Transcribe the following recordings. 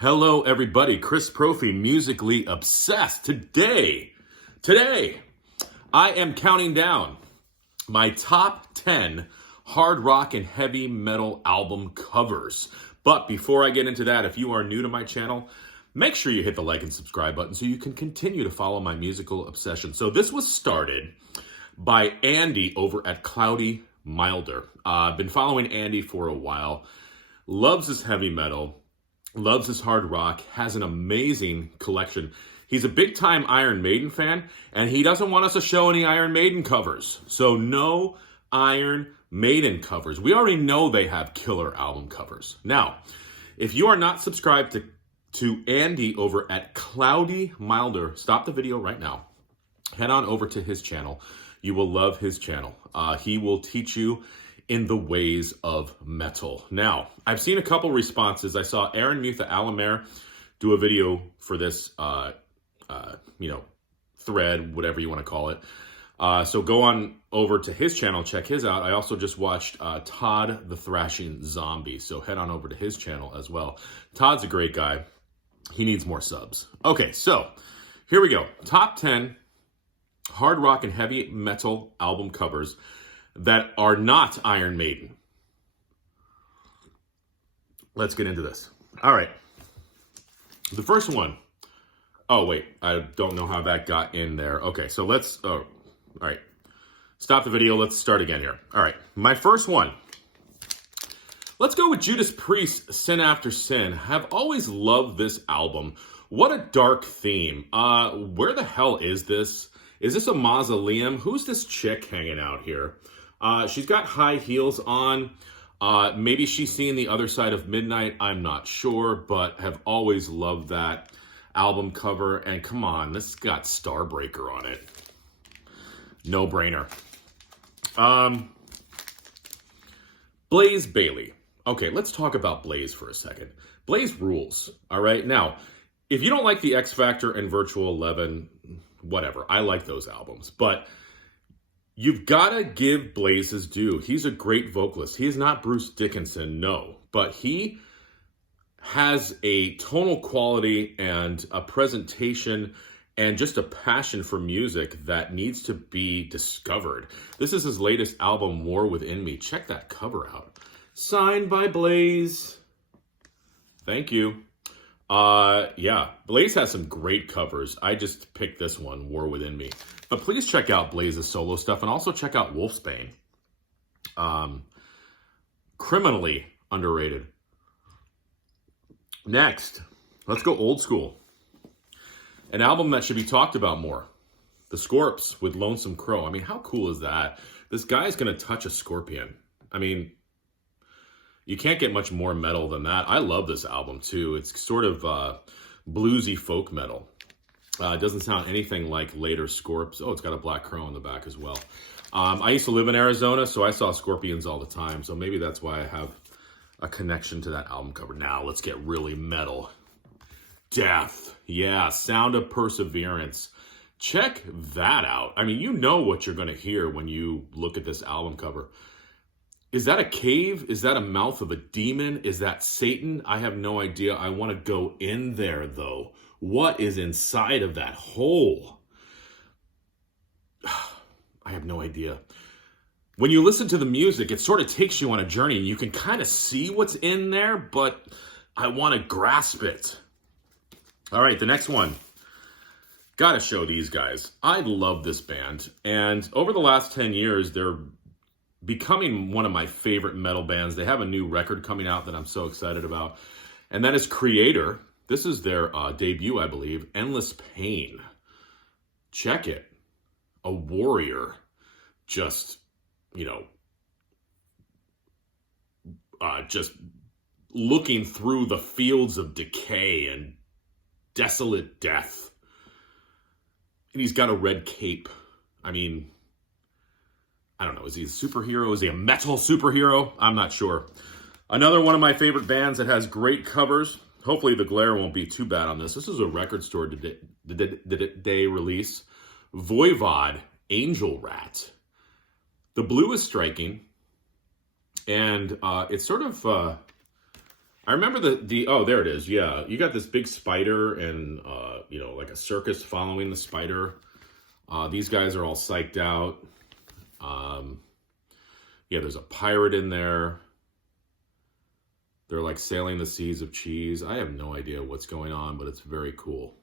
Hello, everybody. Chris Profi, musically obsessed. Today, I am counting down my top 10 hard rock and heavy metal album covers. But before I get into that, if you are new to my channel, make sure you hit the like and subscribe button so you can continue to follow my musical obsession. So this was started by Andy over at Cloudy Milder. I've been following Andy for a while. Loves his heavy metal. Loves his hard rock, has an amazing collection. He's a big-time Iron Maiden fan, and he doesn't want us to show any Iron Maiden covers. So no Iron Maiden covers. We already know they have killer album covers. Now, if you are not subscribed to Andy over at Cloudy Milder, stop the video right now. Head on over to his channel. You will love his channel. He will teach you in the ways of metal. Now, I've seen a couple responses. I saw Aaron Mutha Alamer do a video for this, thread, whatever you want to call it. So go on over to his channel, check his out. I also just watched Todd the Thrashing Zombie, so head on over to his channel as well. Todd's a great guy. He needs more subs. Okay, so here we go. Top 10 hard rock and heavy metal album covers that are not Iron Maiden. Let's get into this. All right. The first one. Oh, wait. I don't know how that got in there. Okay, so let's... Oh, all right. Stop the video. Let's start again here. All right. My first one. Let's go with Judas Priest, Sin After Sin. Have always loved this album. What a dark theme. Where the hell is this? Is this a mausoleum? Who's this chick hanging out here? She's got high heels on. Maybe she's seen The Other Side of Midnight. I'm not sure, but have always loved that album cover. And come on, this got Starbreaker on it. No brainer. Blaze Bayley. Okay, let's talk about Blaze for a second. Blaze rules, all right? Now, if you don't like The X Factor and Virtual 11, whatever. I like those albums, but you've got to give Blaze his due. He's a great vocalist. He is not Bruce Dickinson, no. But he has a tonal quality and a presentation and just a passion for music that needs to be discovered. This is his latest album, War Within Me. Check that cover out. Signed by Blaze. Thank you. Yeah, Blaze has some great covers. I just picked this one, War Within Me. But please check out Blaze's solo stuff and also check out Wolfsbane. Criminally underrated. Next, let's go old school. An album that should be talked about more. The Scorps with Lonesome Crow. I mean, how cool is that? This guy's going to touch a scorpion. I mean, you can't get much more metal than that. I love this album, too. It's sort of bluesy folk metal. It doesn't sound anything like later Scorps. Oh, it's got a black crow on the back as well. I used to live in Arizona, so I saw scorpions all the time. So maybe that's why I have a connection to that album cover. Now, let's get really metal. Death. Yeah, Sound of Perseverance. Check that out. I mean, you know what you're going to hear when you look at this album cover. Is that a cave? Is that a mouth of a demon? Is that Satan? I have no idea. I want to go in there, though. What is inside of that hole? I have no idea. When you listen to the music, it sort of takes you on a journey. You can kind of see what's in there, but I want to grasp it. All right, the next one. Gotta show these guys. I love this band. And over the last 10 years, they're becoming one of my favorite metal bands. They have a new record coming out that I'm so excited about. And that is Creator. This is their debut, I believe. Endless Pain. Check it. A warrior just, just looking through the fields of decay and desolate death. And he's got a red cape. I mean, I don't know. Is he a superhero? Is he a metal superhero? I'm not sure. Another one of my favorite bands that has great covers. Hopefully the glare won't be too bad on this. This is a record store day release. Voivod, Angel Rat. The blue is striking. And it's sort of, I remember oh, there it is. Yeah, you got this big spider and, you know, like a circus following the spider. These guys are all psyched out. Yeah, there's a pirate in there. They're like sailing the seas of cheese. I have no idea what's going on, but it's very cool.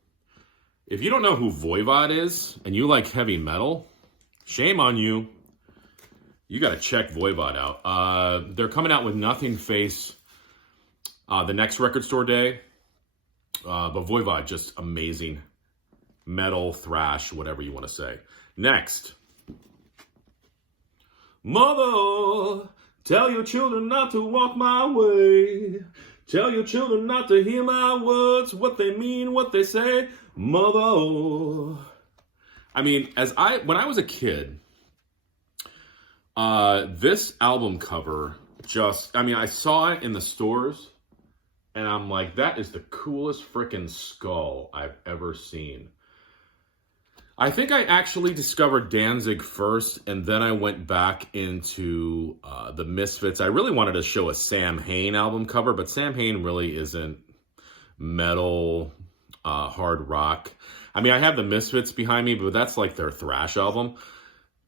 If you don't know who Voivod is and you like heavy metal, shame on you. You got to check Voivod out. They're coming out with Nothing Face the next record store day. But Voivod, just amazing. Metal, thrash, whatever you want to say. Next. Mother, tell your children not to walk my way. Tell your children not to hear my words, what they mean, what they say. Mother. I mean, when I was a kid, this album cover I saw it in the stores, and I'm like, that is the coolest freaking skull I've ever seen. I think I actually discovered Danzig first, and then I went back into the Misfits. I really wanted to show a Sam Hain album cover, but Sam Hain really isn't metal, hard rock. I mean, I have the Misfits behind me, but that's like their thrash album.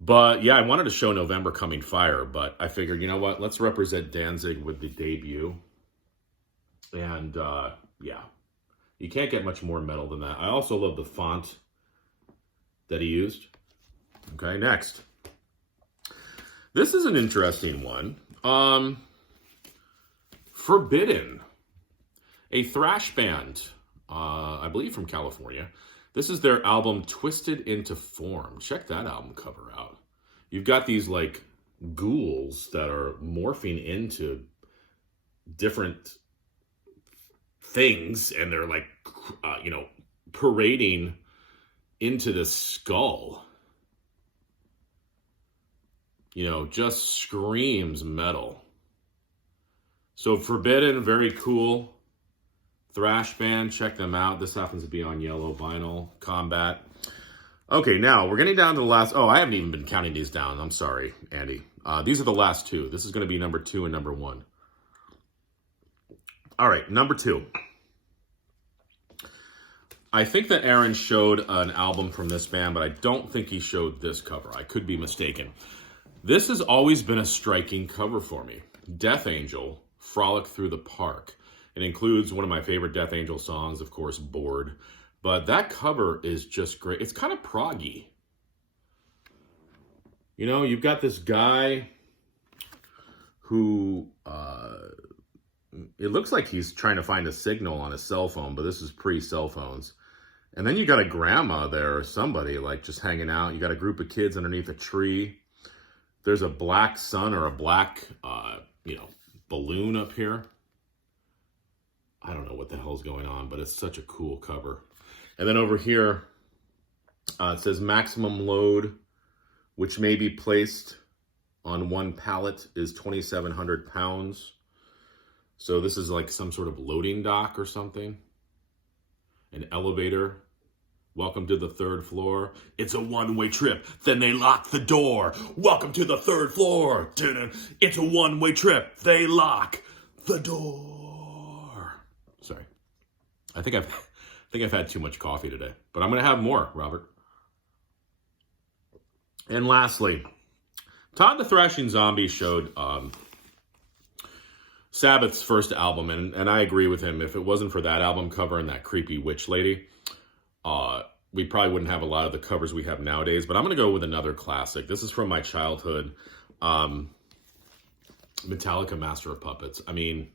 But yeah, I wanted to show November Coming Fire, but I figured, you know what? Let's represent Danzig with the debut. And yeah, you can't get much more metal than that. I also love the font that he used. Okay, next. This is an interesting one. Forbidden, a thrash band, I believe from California. This is their album Twisted Into Form. Check that album cover out. You've got these like ghouls that are morphing into different things, and they're like, you know, parading into the skull. You know, just screams metal. So Forbidden, very cool thrash band. Check them out. This happens to be on yellow vinyl. Combat. Okay, now we're getting down to the last. Oh, I haven't even been counting these down. I'm sorry, Andy. These are the last two. This is going to be number 2 and number 1. All right, number 2. I think that Aaron showed an album from this band, but I don't think he showed this cover. I could be mistaken. This has always been a striking cover for me. Death Angel, Frolic Through the Park. It includes one of my favorite Death Angel songs, of course, Bored. But that cover is just great. It's kind of proggy. You know, you've got this guy who, it looks like he's trying to find a signal on his cell phone, but this is pre-cell phones. And then you got a grandma there or somebody like just hanging out. You got a group of kids underneath a tree. There's a black sun or a black, you know, balloon up here. I don't know what the hell's going on, but it's such a cool cover. And then over here, it says maximum load, which may be placed on one pallet, is 2,700 pounds. So this is like some sort of loading dock or something. An elevator. Welcome to the 3rd floor. It's a one-way trip. Then they lock the door. Welcome to the 3rd floor. It's a one-way trip. They lock the door. Sorry. I think I've had too much coffee today, but I'm going to have more, Robert. And lastly, Todd the Thrashing Zombie showed Sabbath's first album, and I agree with him. If it wasn't for that album cover and that creepy witch lady, we probably wouldn't have a lot of the covers we have nowadays. But I'm going to go with another classic. This is from my childhood, Metallica Master of Puppets. I mean,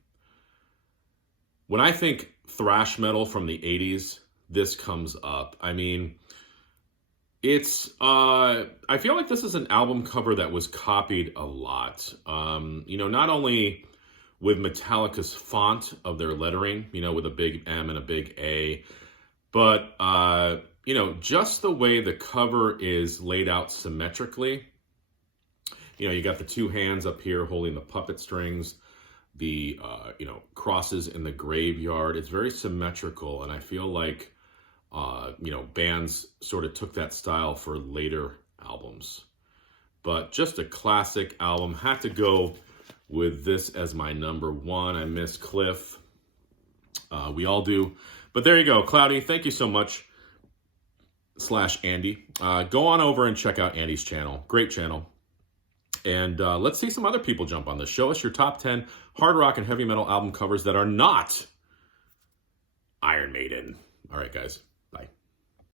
when I think thrash metal from the 80s, this comes up. I mean, it's, I feel like this is an album cover that was copied a lot. You know, not only with Metallica's font of their lettering, you know, with a big M and a big A, but, you know, just the way the cover is laid out symmetrically. You know, you got the 2 hands up here holding the puppet strings, the, you know, crosses in the graveyard. It's very symmetrical, and I feel like, you know, bands sort of took that style for later albums. But just a classic album. Had to go with this as my number 1. I miss Cliff. We all do. But there you go, Cloudy. Thank you so much. /Andy. Go on over and check out Andy's channel. Great channel. And let's see some other people jump on this. Show us your top 10 hard rock and heavy metal album covers that are not Iron Maiden. All right, guys.